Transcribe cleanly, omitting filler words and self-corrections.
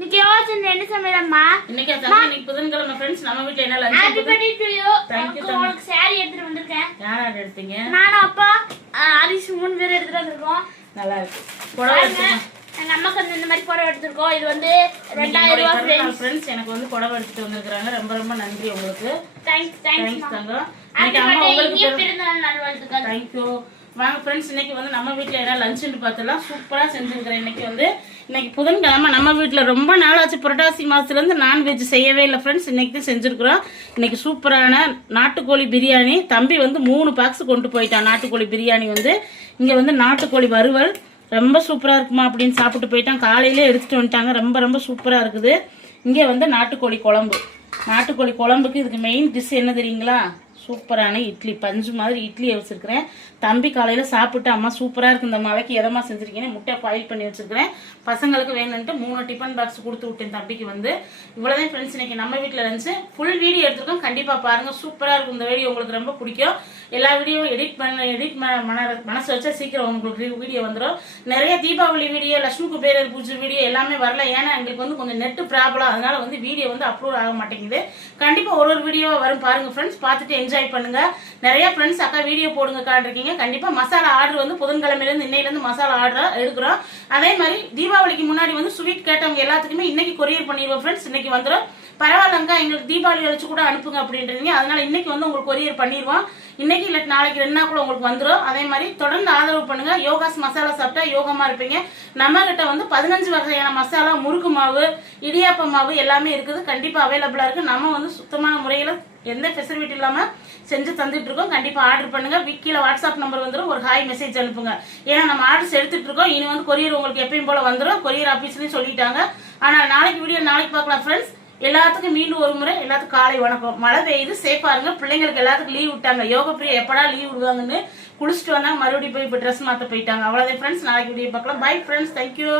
இன்னைக்கு யோசனை என்ன சமையலம்மா? இன்னைக்கு புதன்கிழமை ஃப்ரெண்ட்ஸ் நம்ம வீட்ல என்ன lunch? Happy birthday to you. Thank you. உங்களுக்கு saree எடுத்துட்டு வந்திருக்கேன். யார் எடுத்தீங்க? நானும் அப்பா ஹரிஷ் 3 பேர் எடுத்துட்டு வந்திருக்கோம். நல்லா இருக்கு. புடவை எடுத்தோம். எங்க அம்மாக்கு இந்த மாதிரி புடவை எடுத்துருக்கோம். இது வந்து 2000 ரூபாய் ஃப்ரெண்ட்ஸ். எனக்கு வந்து புடவை எடுத்துட்டு வந்திருக்காங்க. ரொம்ப ரொம்ப நன்றி உங்களுக்கு. தேங்க்ஸ் தங்கம். இன்னைக்கு அம்மா உங்களுக்கு பிறந்தநாள் நல்வாழ்த்துக்கள். Thank you. வாங்க ஃப்ரெண்ட்ஸ், இன்னைக்கு வந்து நம்ம வீட்டில் என்ன லஞ்சுன்னு பார்த்தலாம். சூப்பராக செஞ்சுருக்கிறேன். இன்னைக்கு புதன்கிழமை நம்ம வீட்டில் ரொம்ப நாளாச்சு. புரட்டாசி மாதத்துலேருந்து நான்வெஜ் செய்யவே இல்லை ஃப்ரெண்ட்ஸ். இன்னைக்கு தான் செஞ்சுருக்குறோம். இன்னைக்கு சூப்பரான நாட்டுக்கோழி பிரியாணி. தம்பி வந்து 3 பாக்ஸ் கொண்டு போயிட்டான். நாட்டுக்கோழி பிரியாணி வந்து இங்கே வந்து நாட்டுக்கோழி வறுவல் ரொம்ப சூப்பராக இருக்குமா அப்படின்னு சாப்பிட்டு போயிட்டான். காலையிலே எடுத்துகிட்டு வந்துட்டாங்க. ரொம்ப ரொம்ப சூப்பராக இருக்குது. இங்கே வந்து நாட்டுக்கோழி குழம்பு. நாட்டுக்கோழி குழம்புக்கு இதுக்கு மெயின் டிஷ் என்ன தெரியுங்களா? சூப்பரான இட்லி. பஞ்சு மாதிரி இட்லியை வச்சுருக்கிறேன். தம்பி காலையில் சாப்பிட்டு அம்மா சூப்பராக இருக்குது, இந்த மழைக்கு எதமாக செஞ்சுருக்கேன். முட்டை பாயில் பண்ணி வச்சுருக்கிறேன். பசங்களுக்கு வேணுன்ட்டு 3 டிஃபன் பாக்ஸ் கொடுத்து விட்டேன் தம்பிக்கு வந்து. இவ்வளோதான் ஃப்ரெண்ட்ஸ் இன்னைக்கு நம்ம வீட்டில் இருந்துச்சு. ஃபுல் வீடியோ எடுத்துருக்கோம். கண்டிப்பாக பாருங்கள். சூப்பராக இருக்கும் இந்த வீடியோ. உங்களுக்கு ரொம்ப பிடிக்கும். எல்லா வீடியோவும் எடிட் மனசு வச்சா சீக்கிரம் உங்களுக்கு வீடியோ வந்துடும். நிறைய தீபாவளி வீடியோ, லட்சுமி குபேரர் பூஜை வீடியோ எல்லாமே வரல. ஏன்னா எங்களுக்கு வந்து கொஞ்சம் நெட்டு ப்ராப்ளம். அதனால வந்து வீடியோ வந்து அப்லோட் ஆக மாட்டேங்குது. கண்டிப்பாக ஒரு வீடியோ வரும் பாருங்கள் ஃப்ரெண்ட்ஸ். பார்த்துட்டு என்ஜாய் பண்ணுங்க. நிறைய ஃப்ரெண்ட்ஸ் அக்கா வீடியோ போடுங்க காட்டுறீங்க. கண்டிப்பாக மசாலா ஆர்டர் வந்து புதன்கிழமையிலேருந்து இன்னையிலேருந்து மசாலா ஆர்டர் எடுக்கிறோம். அதே மாதிரி தீபாவளிக்கு முன்னாடி வந்து ஸ்வீட் கேட்டவங்க எல்லாத்துக்குமே இன்னைக்கு கொரியர் பண்ணிடுவோம் ஃப்ரெண்ட்ஸ். இன்னைக்கு வந்துடும். பரவாயில்லங்க, எங்களுக்கு தீபாவளி வச்சு கூட அனுப்புங்க அப்படின்றீங்க. அதனால இன்னைக்கு வந்து உங்களுக்கு கொரியர் பண்ணிடுவோம். இன்னைக்கு இல்லை நாளைக்கு 2 நாள் கூட உங்களுக்கு வந்துடும். அதே மாதிரி தொடர்ந்து ஆதரவு பண்ணுங்க. யோகாஸ் மசாலா சாப்பிட்டா யோகமா இருப்பீங்க. நம்ம கிட்ட வந்து 15 வகையான மசாலா, முறுக்கு மாவு, இடியாப்ப மாவு எல்லாமே இருக்குது. கண்டிப்பா அவைலபிளா இருக்கு. நம்ம வந்து சுத்தமான முறையில எந்த ஃபெசிலிட்டி இல்லாம செஞ்சு தந்துட்டு இருக்கோம். கண்டிப்பா ஆர்டர் பண்ணுங்க. கீழே வாட்ஸ்அப் நம்பர் வந்துடும். ஒரு ஹாய் மெசேஜ் அனுப்புங்க. ஏன்னா நம்ம ஆர்டர்ஸ் எடுத்துட்டு இருக்கோம். இனி வந்து கொரியர் உங்களுக்கு எப்பயும் போல வந்துடும். கொரியர் ஆபீஸ்லயும் சொல்லிட்டாங்க. ஆனால் நாளைக்கு வீடியோ நாளைக்கு பார்க்கலாம் ஃப்ரெண்ட்ஸ். எல்லாத்துக்கும் மீண்டும் ஒரு முறை எல்லாத்துக்கும் காலை வணக்கம். மழை பெய்யுது, சேஃபா இருங்க. பிள்ளைங்களுக்கு எல்லாத்துக்கும் லீவ் விட்டாங்க. யோகா பிரியா எப்படா லீவ் விடுவாங்கன்னு குளிச்சுட்டு வந்தாங்க. மறுபடியும் போய் இப்போ ட்ரெஸ் மாற்ற போயிட்டாங்க. அவ்வளோதான் ஃப்ரெண்ட்ஸ். நாளைக்கு வீடியோ பார்க்கலாம். Bye friends. தேங்க்யூ.